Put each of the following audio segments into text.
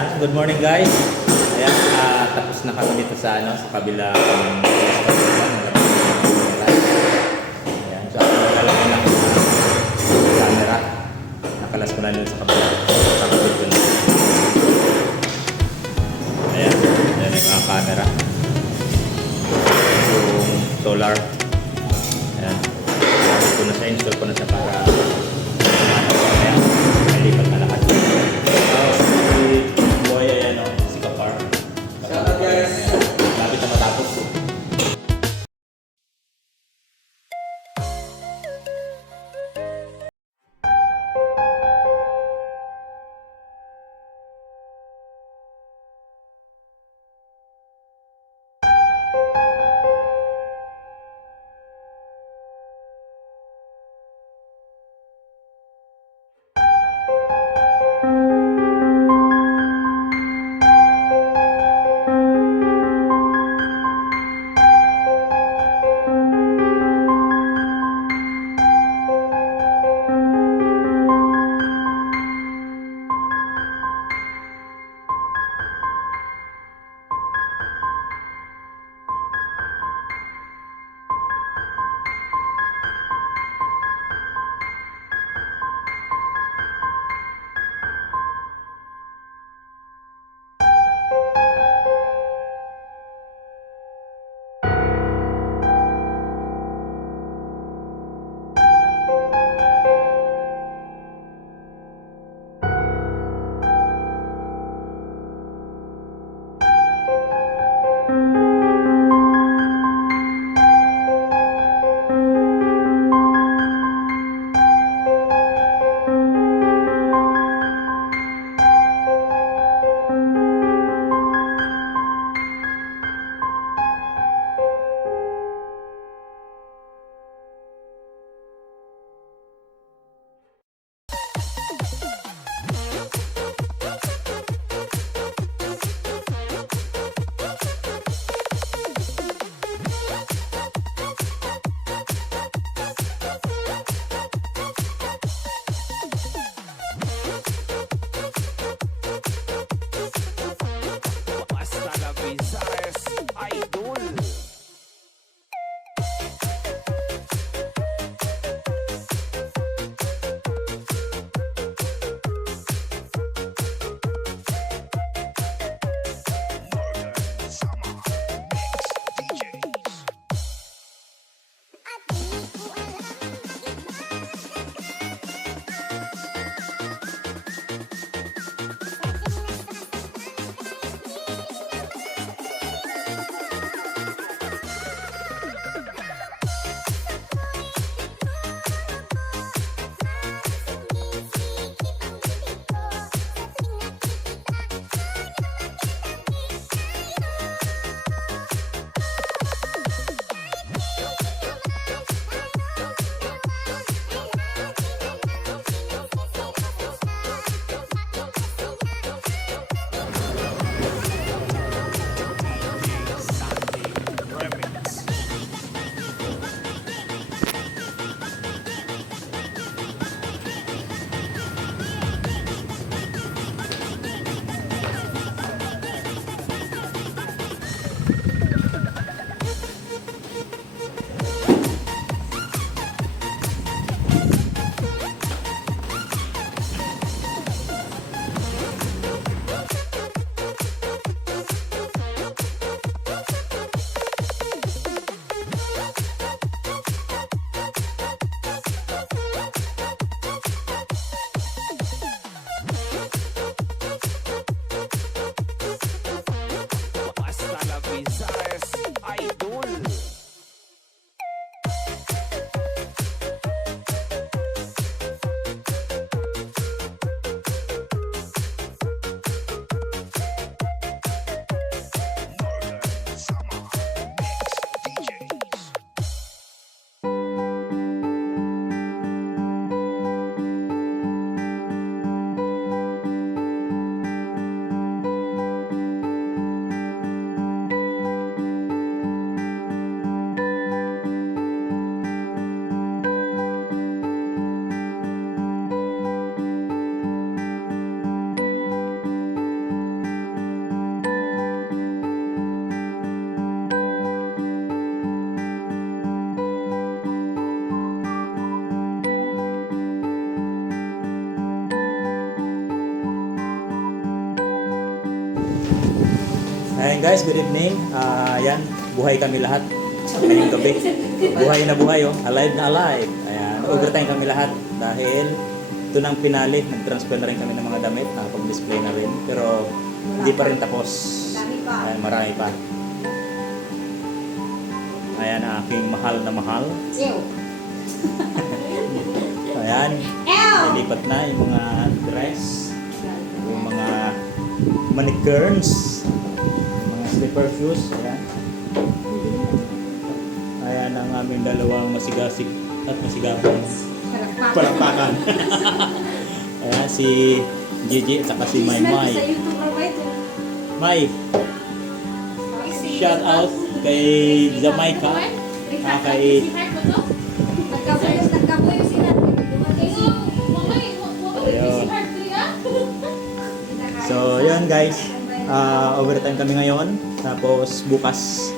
Ayan, good morning guys. Ayan, tapos na kami dito sa sa kabila Ayan, so ako nakalagay lang camera. Nakalas ko na doon sa kabila. Nakakabit ko na. Ayan, ayan yung mga camera. Yung solar. Ayan, nakakabit ko na siya, install ko na siya para ayan, malipat na lahat. Buhay ayan o, si Kapar. Shoutout guys! Lapit na matapos. Ayan guys, good evening. Ayan, buhay kami lahat ngayong gabi. Buhay na buhay, oh. Alive na alive. Ayan, overtime kami lahat dahil ito nang pinali. Nag-transfer na rin kami ng mga damit, nakapag-display na rin. Pero hindi pa rin tapos. Ayan, marami pa. Ayan, aking mahal na mahal. Ayan, nilipat na yung mga dress, yung mga manikirns, yung mga slipper shoes. Ayan. Ayan ang aming dalawang masigasig at masigapang palakpakan. Ayan, si Gigi at saka si Maymay. May, shout out kay Jamaica, kay So, yun guys. Overtime kami ngayon. Tapos bukas,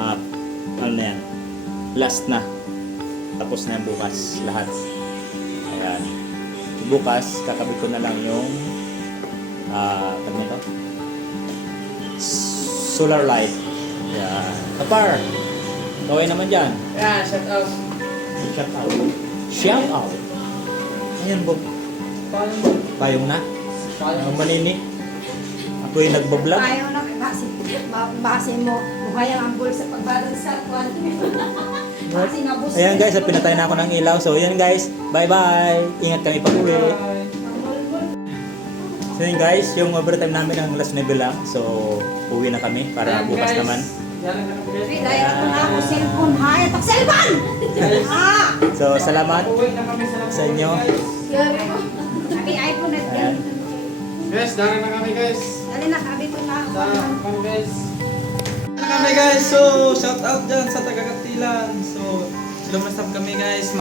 ano na yan? Last na. Tapos na yan bukas. Lahat. Ayan. Bukas, kakabit ko na lang yung ano nito? Solar light. Ayan. Kapar! Okay naman dyan. Yeah, shout out. Shout out. Shout out. Ayan, Bob. Payong na. Ang manini. Ako yung nagbablog. Ayaw na base mo. Buhay ang ambul sa pagbalon sa kwan. Base na bus. Ayan guys, pinatay na ako ng ilaw. So yun guys, bye bye. Ingat kami pag uwi. So yun guys, yung overtime namin ang last level lang. So uwi na kami para bukas naman. Dahil ako na ako cellphone. Hayat ang cellphone! So salamat sa inyo. Sabi iPhone na Ayan. Guys, dara na kami guys. Dali na, sabi ko na. Sa kami guys. Kami guys, so shout out dyan sa taga-Katilan. So, lumasap kami guys.